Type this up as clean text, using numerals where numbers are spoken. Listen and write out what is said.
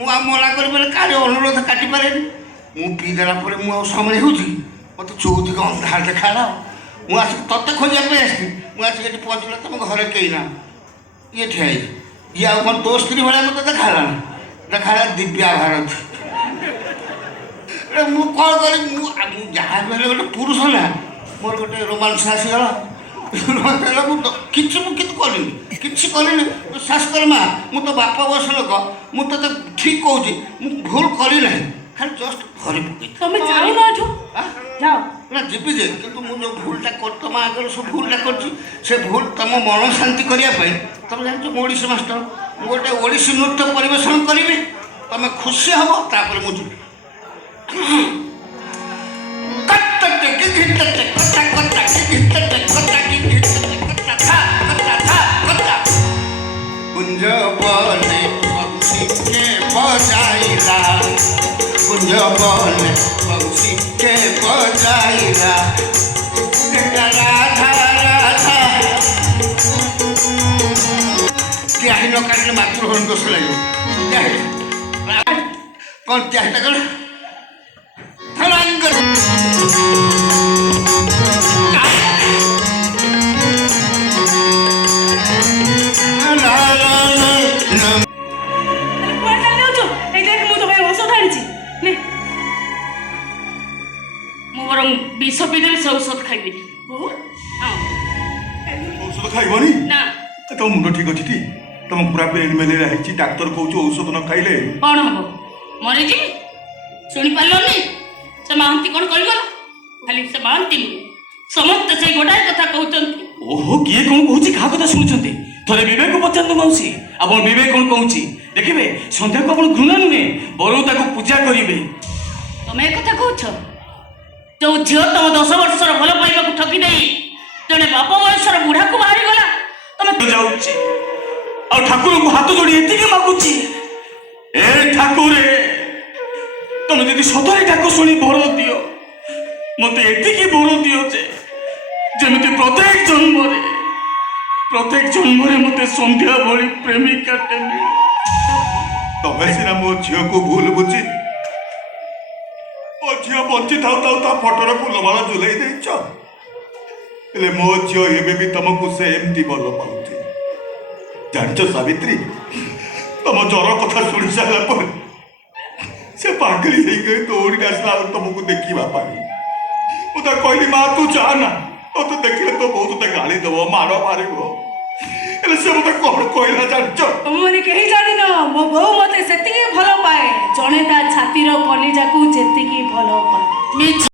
ମୁଁ ଆଉ ମନା କରିପାରେ କାଳେ ଅନୁରୋଧ କାଟିପାରେନି। ମୁଁ ପିଇଦେଲା ପରେ ମୁଁ ଆଉ ସମ୍ଭାଳି ହେଉଛି ମୋତେ ଚଉଦିକ ଅନ୍ଧାର ଦେଖାହେଲା। ମୁଁ ଆସିକି ତତେ ଖୋଜିବା ପାଇଁ ଆସିଥିଲି। ମୁଁ ଆସିକି ଏଠି ପହଞ୍ଚିଲା ତମ ଘରେ କେହି ନା, ଇଏ ଠିଆ ହେଇଛି। ଇଏ ଆଉ କ'ଣ ତୋ ସ୍ତ୍ରୀ ଭଳିଆ ମୋତେ ଦେଖାହେଲା ନା? ଦେଖାହେଲା ଦିବ୍ୟା ଭାରତୀ। ମୁଁ କ'ଣ କରିବି? ମୁଁ ଯାହା ବି ହେଲେ ଗୋଟେ ପୁରୁଷ ନା, ମୋର ଗୋଟେ ରୋମାନ୍ସ ଆସିଗଲା। ମୁଁ କିଛି କଲିନି, କିଛି କଲିନି। ବିଶ୍ୱାସ କର ମା, ମୁଁ ତ ବାପା ବୟସ ଲୋକ, ମୁଁ ତତେ ଠିକ୍ କହୁଛି, ମୁଁ ଭୁଲ କଲି ନାହିଁ, ଖାଲି ଜଷ୍ଟ ଧରି ପକେଇ। ତମେ ଯାଉନ ଏଠୁ, ଯାଅ ନା ଯିବି ଯେ, କିନ୍ତୁ ମୁଁ ଯେଉଁ ଭୁଲଟା ତମ ଆଗରେ ସବୁ ଭୁଲଟା କରିଛି, ସେ ଭୁଲ ତମ ମନ ଶାନ୍ତି କରିବା ପାଇଁ ତମେ ଜାଣିଛ ମୁଁ ଓଡ଼ିଶୀ ମାଷ୍ଟର, ମୁଁ ଗୋଟେ ଓଡ଼ିଶୀ ନୃତ୍ୟ ପରିବେଷଣ କରିବି, ତମେ ଖୁସି ହବ, ତାପରେ ମୁଁ ଯିବି। कुंज बने पक्षी के बजाइला, कुंज बने पक्षी के बजाइला, राधा राधा क्या ही लोग काटने मातृभूमि को सुनाइयो क्या है कौन क्या है टकर थलांगर विष पीदेवी से औषध खाइबी औषध खाइबनी ना तो मुंड ठीक अच्छी टी तुम पूरा ब्रेन मेलेरिया है डाक्तर कहूँ औषध न खाइले कौन हम मरी जी शुणी पार्लनि से महांती कौन करगला खाली से महांती समस्त से गोटाए कथा कहउछन। ओहो किए कौन कहूँ क्या कथा शुणुंटे थोड़े विवेक पचार मौसी आप विवेक कौन कहूँ देखिए सन्ध्या को आप घृणा नुहे बरु ताको पूजा करेंगे। तुम एक कथा कहछ जो झील तुम 10 वर्षर भल पाइबा को ठकी दे जड़े बाप बयसर बुढ़ा को बाहरी गला तुम जाऊँगी आ ठाकुर को हाथ जोड़ी एति मागुची ए ठाकुर तुम यदि सतरे डाक शुणी बर दियो मत एति बर दियो जे जमी प्रत्येक जन्म मत संध्या भली प्रेमिका तमें सीना मो झील को भूल बुझी मो झील बंची था फटोर फुलमाला झुलाई देच मो झील एवं भी तुमको से एमती भल पाऊे जान सावित्री तुम जर कथा शुणी सारा से पागली हो गई दौड़ी आसला तुमको देखा मुझे कहली माँ तू जाना तो देखिले तो बहुत ते गाली दब माड़ मार से मत कौन कहला जान तुमने कहीं जानी न मो बो मते सेतिकी भलो पाए जणे ता छातीर कलिजा को जेतिकी भलो पाए।